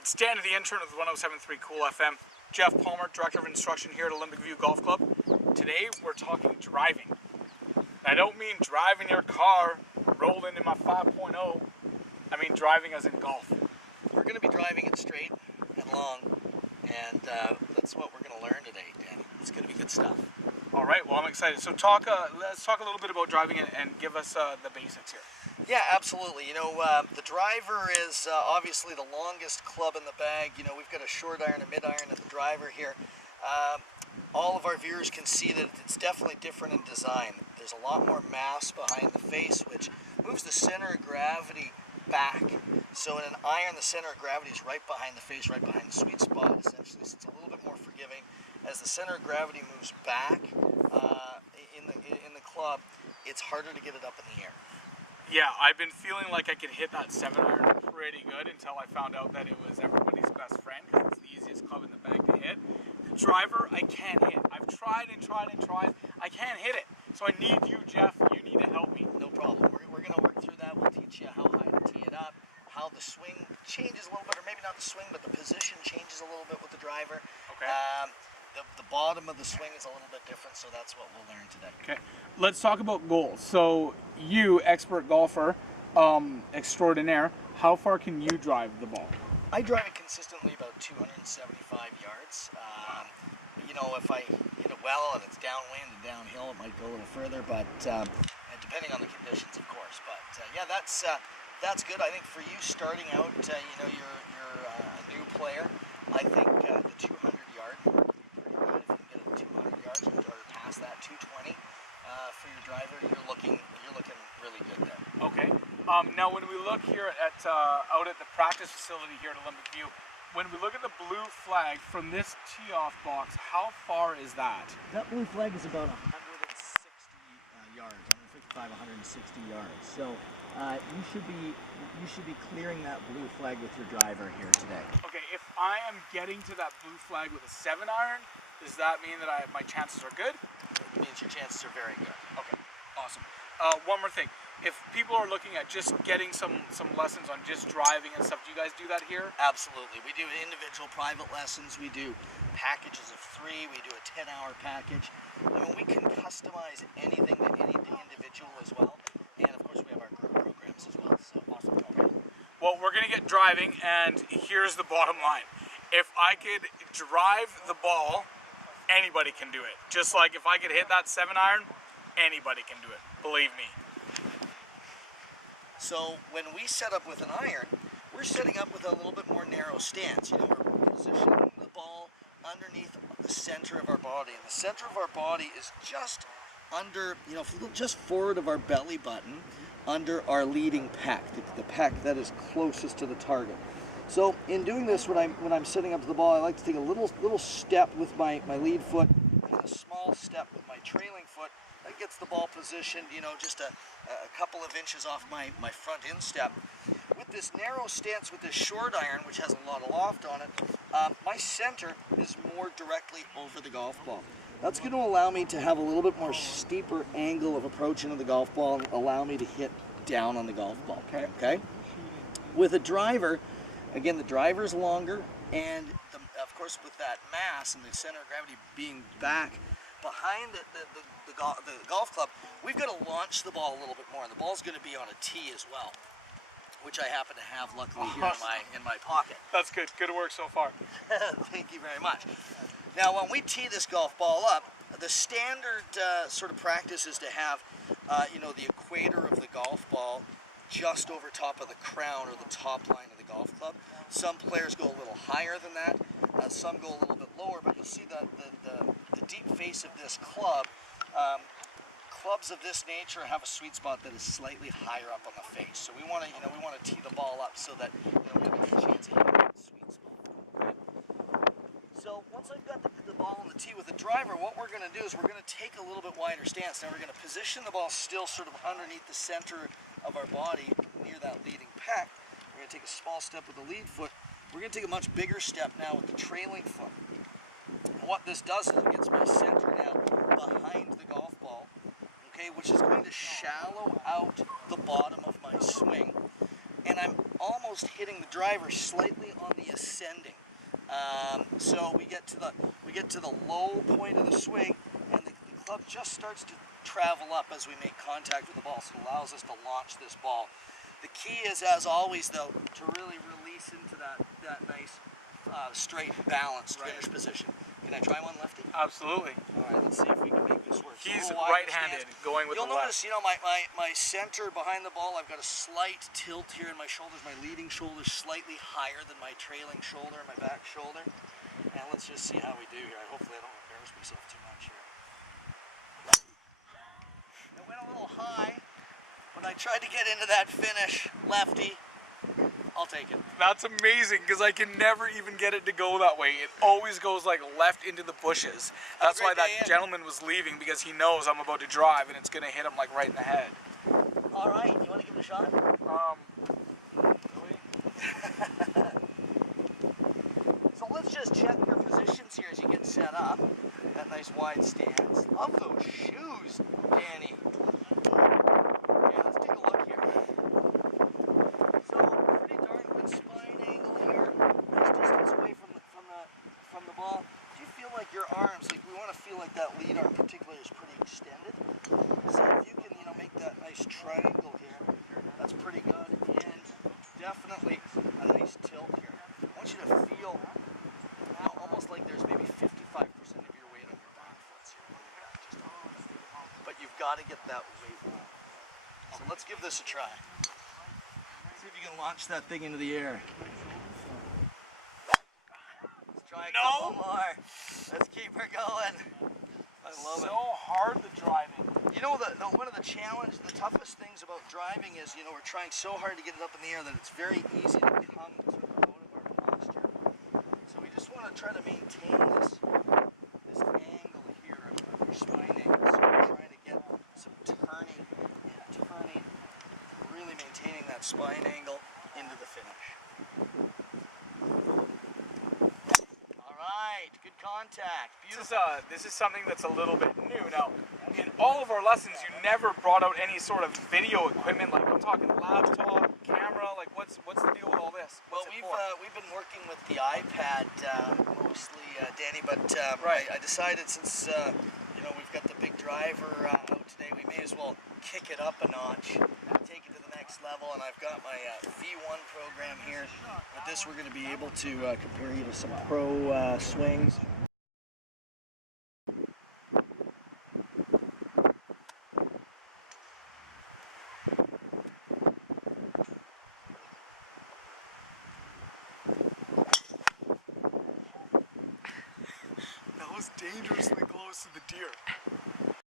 It's Dan, the intern with 107.3 Cool FM. Jeff Palmer, Director of Instruction here at Olympic View Golf Club. Today we're talking driving. I don't mean driving your car, roll into my 5.0. I mean driving as in golf. We're going to be driving it straight and long, and that's what we're going to learn today, Dan. It's going to be good stuff. All right, well I'm excited. So let's talk a little bit about driving and give us the basics here. Yeah, absolutely. You know, the driver is obviously the longest club in the bag. You know, we've got a short iron, a mid iron, and the driver here. All of our viewers can see that it's definitely different in design. There's a lot more mass behind the face, which moves the center of gravity back. So in an iron, the center of gravity is right behind the face, right behind the sweet spot, essentially. So it's a little bit more forgiving. As the center of gravity moves back in the club, it's harder to get it up in the air. Yeah, I've been feeling like I could hit that 7-iron pretty good until I found out that it was everybody's best friend because it's the easiest club in the bag to hit. The driver, I can't hit. I've tried and tried and tried. I can't hit it. So I need you, Jeff. You need to help me. No problem. We're going to work through that. We'll teach you how high to tee it up, how the swing changes a little bit, or maybe not the swing, but the position changes a little bit with the driver. Okay. The bottom of the swing is a little bit different, so that's what we'll learn today. Okay, let's talk about goals. So you, expert golfer, extraordinaire, how far can you drive the ball? I drive it consistently about 275 yards. You know, if I hit it well and it's downwind and downhill, it might go a little further, but depending on the conditions, of course. But yeah, that's good. I think for you starting out, you know, you're a new player. I think the 200 yard. If you can get it 200 yards or past that 220 for your driver, you're looking really good there. Okay. Now when we look here at out at the practice facility here at Olympic View, when we look at the blue flag from this tee off box, how far is that? That blue flag is about 160 yards, 155, 160 yards. So you should be clearing that blue flag with your driver here today. Okay, if I am getting to that blue flag with a 7-iron, does that mean that my chances are good? It means your chances are very good. Okay, awesome. One more thing. If people are looking at just getting some lessons on just driving and stuff, do you guys do that here? Absolutely. We do individual private lessons. We do packages of 3. We do a 10-hour package. I mean, we can customize anything to any individual as well. And of course, we have our group programs as well. So awesome. Okay. Well, we're going to get driving, and here's the bottom line. If I could drive the ball, anybody can do it. Just like if I could hit that 7-iron, anybody can do it. Believe me. So when we set up with an iron, we're setting up with a little bit more narrow stance. You know, we're positioning the ball underneath the center of our body. And the center of our body is just under, you know, just forward of our belly button, under our leading pec, the pec that is closest to the target. So in doing this, when I'm setting up to the ball, I like to take a little step with my lead foot, and then a small step with my trailing foot. That gets the ball positioned, you know, just a couple of inches off my front instep. With this narrow stance, with this short iron, which has a lot of loft on it, my center is more directly over the golf ball. That's going to allow me to have a little bit more steeper angle of approach into the golf ball and allow me to hit down on the golf ball. Okay? With a driver, again, the driver is longer, and of course with that mass and the center of gravity being back behind the golf club, we've got to launch the ball a little bit more, and the ball's going to be on a tee as well, which I happen to have luckily here in my pocket. That's good. Good work so far. Thank you very much. Now, when we tee this golf ball up, the standard sort of practice is to have, you know, the equator of the golf ball just over top of the crown or the top line of the golf club. Some players go a little higher than that. Some go a little bit lower, but you'll see that the deep face of this club, clubs of this nature have a sweet spot that is slightly higher up on the face. So we want to, you know, tee the ball up so that, you know, we have a good chance of hitting that sweet spot. Okay? So once I've got the ball on the tee with the driver, what we're going to do is we're going to take a little bit wider stance. Now we're going to position the ball still sort of underneath the center of our body near that leading pec. We're going to take a small step with the lead foot. We're going to take a much bigger step now with the trailing foot. And what this does is it gets my center now behind the golf ball, okay, which is going to shallow out the bottom of my swing. And I'm almost hitting the driver slightly on the ascending. So we get to the low point of the swing, and the club just starts to travel up as we make contact with the ball. So it allows us to launch this ball. The key is, as always, though, to really release into that nice straight, balanced finish position. Can I try one, lefty? Absolutely. All right, let's see if we can make this work. He's right-handed, going with the left. You'll notice, you know, my center behind the ball, I've got a slight tilt here in my shoulders. My leading shoulder is slightly higher than my trailing shoulder, my back shoulder. And let's just see how we do here. Hopefully I don't embarrass myself too much here. It went a little high, but I tried to get into that finish, lefty. I'll take it. That's amazing, because I can never even get it to go that way. It always goes like left into the bushes. That's why that gentleman was leaving, because he knows I'm about to drive and it's going to hit him like right in the head. All right, you want to give it a shot? Really? So let's just check your positions here as you get set up. That nice wide stance. Love those shoes, Danny. Okay, let's take a look here. So pretty darn good spine angle here. Nice distance away from the ball. Do you feel like your arms, like we want to feel like that lead arm particularly is pretty extended? So if you can, you know, make that nice triangle here, that's pretty good. And definitely a nice tilt here. I want you to feel now almost like there's maybe 55% of your weight on your back foot here. But you've got to get that weight on. So let's give this a try. See if you can launch that thing into the air. Let's try a couple more. Let's keep her going. I love it. So hard, the driving. You know, one of the toughest things about driving is, you know, we're trying so hard to get it up in the air that it's very easy to come sort of out of our posture. So we just want to try to maintain this angle here of your spine angle. So we're trying to get some turning, really maintaining that spine angle into the finish. All right, good contact. Beautiful. This is something that's a little bit new. Now, in all of our lessons, you never brought out any sort of video equipment. Like, I'm talking laptop, camera. Like, what's the deal with all this? Well, we've been working with the iPad mostly, Danny. But I decided, since you know, we've got the big driver out today, we may as well kick it up a notch, take it to the next level. And I've got my V1 program here. With this, we're going to be able to compare you to some pro swings. That was dangerously close to the deer.